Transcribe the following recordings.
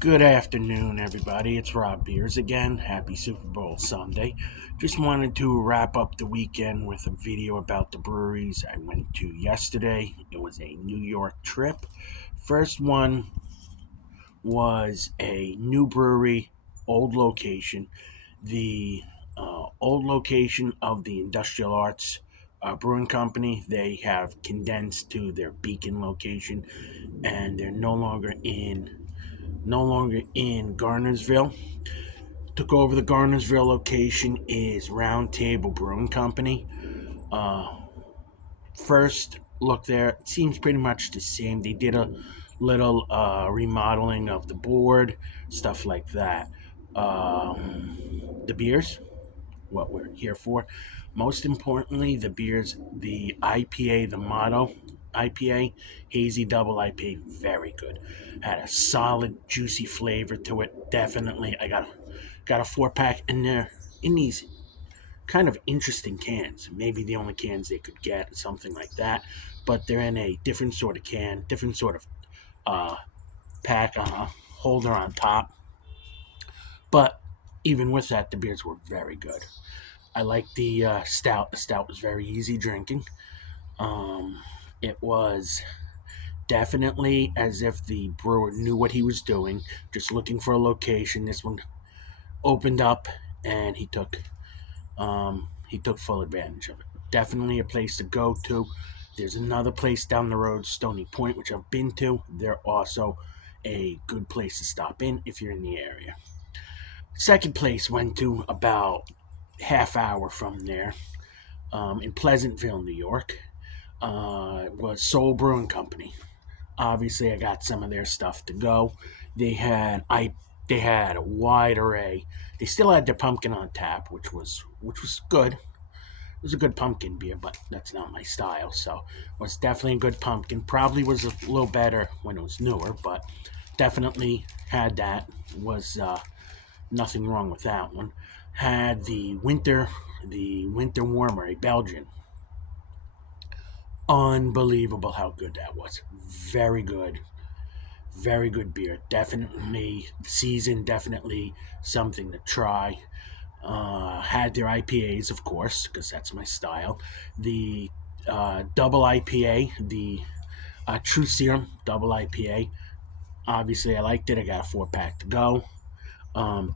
Good afternoon, everybody. It's Rob Beers again. Happy Super Bowl Sunday. Just wanted to wrap up the weekend with a video about the breweries I went to yesterday. It was a New York trip. First one was a new brewery, old location. The old location of the Industrial Arts Brewing Company. They have condensed to their Beacon location, and they're no longer in Garnersville. Took over the Garnersville location is Round Table Brewing Company. Uh, First look there, it seems pretty much the same. They did a little remodeling of the board, stuff like that. The beers, what we're here for. Most importantly, the beers, the IPA, the motto IPA, hazy double IPA, very good. Had a solid, juicy flavor to it. Definitely, I got a 4 pack in there in these kind of interesting cans. Maybe the only cans they could get, something like that. But they're in a different sort of can, different sort of uh, pack holder on top. But even with that, the beers were very good. I like the stout. The stout was very easy drinking. Um, it was definitely as if the brewer knew what he was doing, just looking for a location. This one opened up, and he took full advantage of it. Definitely a place to go to. There's another place down the road, Stony Point, which I've been to. They're also a good place to stop in if you're in the area. Second place went to about half hour from there, in Pleasantville, New York. Was Soul Brewing Company. Obviously, I got some of their stuff to go. They had I they had a wide array. They still had their pumpkin on tap, which was good. It was a good pumpkin beer, but that's not my style. So it was definitely a good pumpkin. Probably was a little better when it was newer, but definitely had that. Was nothing wrong with that one. Had the winter warmer, a Belgian. Unbelievable how good that was. Very good. Very good beer. Definitely seasoned, definitely something to try. Had their IPAs, of course, because that's my style. The double IPA, the True Serum double IPA. Obviously, I liked it. I got a 4 pack to go.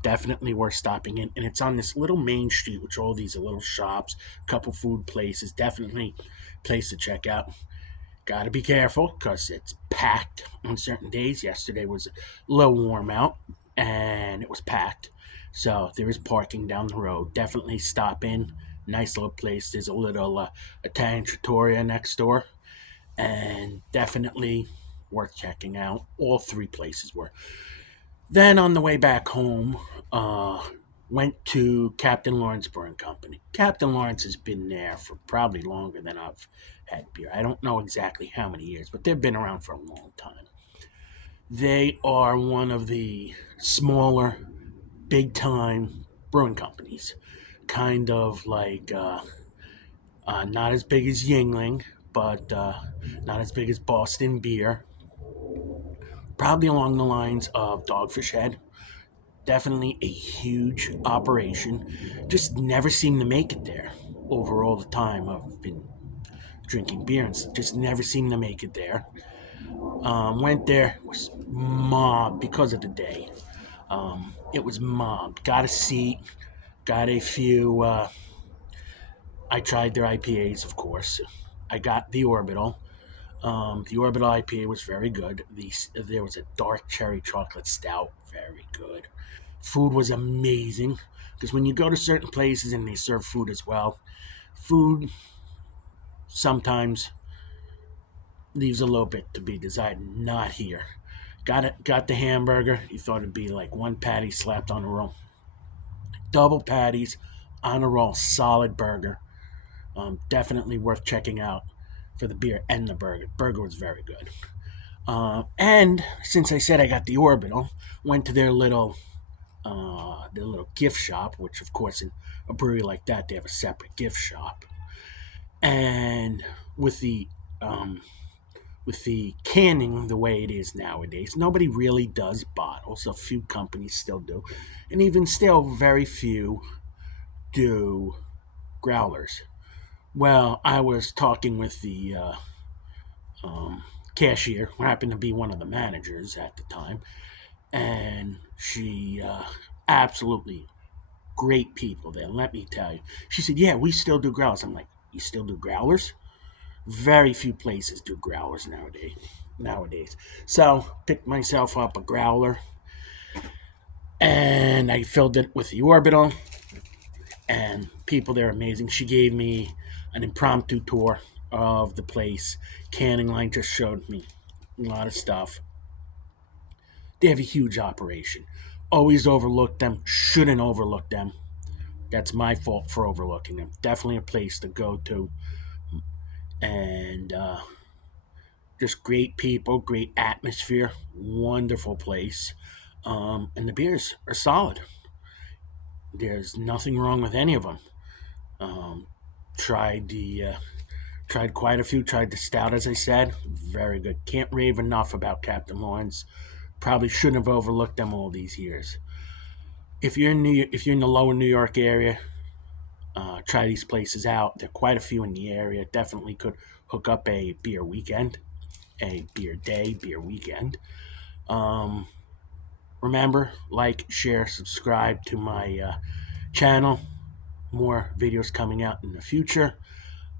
Definitely worth stopping in. And it's on this little main street, which all these are little shops, couple food places. Definitely place to check out. Got to be careful because it's packed on certain days. Yesterday was a little warm out and it was packed. So there is parking down the road. Definitely stop in. Nice little place. There's a little Italian trattoria next door, and definitely worth checking out. All three places were. Then on the way back home, went to Captain Lawrence Brewing Company. Captain Lawrence has been there for probably longer than I've had beer. I don't know exactly how many years, but they've been around for a long time. They are one of the smaller, big time brewing companies. Kind of like not as big as Yingling, but not as big as Boston Beer. Probably along the lines of Dogfish Head. Definitely a huge operation. Just never seem to make it there over all the time I've been drinking beer and just never seem to make it there. Went there, was mobbed because of the day. It was mobbed. Got a seat, got a few. I tried their IPAs, of course. I got the Orbital. The Orbital IPA was very good. There was a dark cherry chocolate stout, very good. Food was amazing because when you go to certain places and they serve food as well, food sometimes leaves a little bit to be desired. Not here. Got the hamburger. You thought it'd be like one patty slapped on a roll. Double patties on a roll. Solid burger. Definitely worth checking out for the beer and the burger. Burger was very good. And since I said I got the Orbital, went to their little gift shop, which of course in a brewery like that they have a separate gift shop. And with the with the canning the way it is nowadays, nobody really does bottles. A few companies still do, and even still, very few do growlers. Well, I was talking with the cashier, who happened to be one of the managers at the time, and she absolutely great people there. Let me tell you, she said, "Yeah, we still do growlers." I'm like, "You still do growlers?" Very few places do growlers nowadays. So picked myself up a growler, and I filled it with the orbital, and people there are amazing. She gave me an impromptu tour of the place. Canning line just showed me a lot of stuff. They have a huge operation. Always overlook them. Shouldn't overlook them. That's my fault for overlooking them. Definitely a place to go to. And just great people, great atmosphere, wonderful place. And the beers are solid. There's nothing wrong with any of them. Um, tried the tried quite a few. Tried the stout, as I said, very good. Can't rave enough about Captain Lawrence. Probably shouldn't have overlooked them all these years. If you're in the lower New York area, try these places out. There are quite a few in the area. Definitely could hook up a beer weekend, a beer day, beer weekend. Um, Remember, like, share, subscribe to my channel. More videos coming out in the future.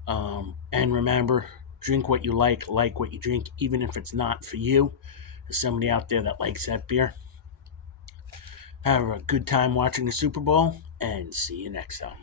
And remember, drink what you like what you drink, even if it's not for you. There's somebody out there that likes that beer. Have a good time watching the Super Bowl, and see you next time.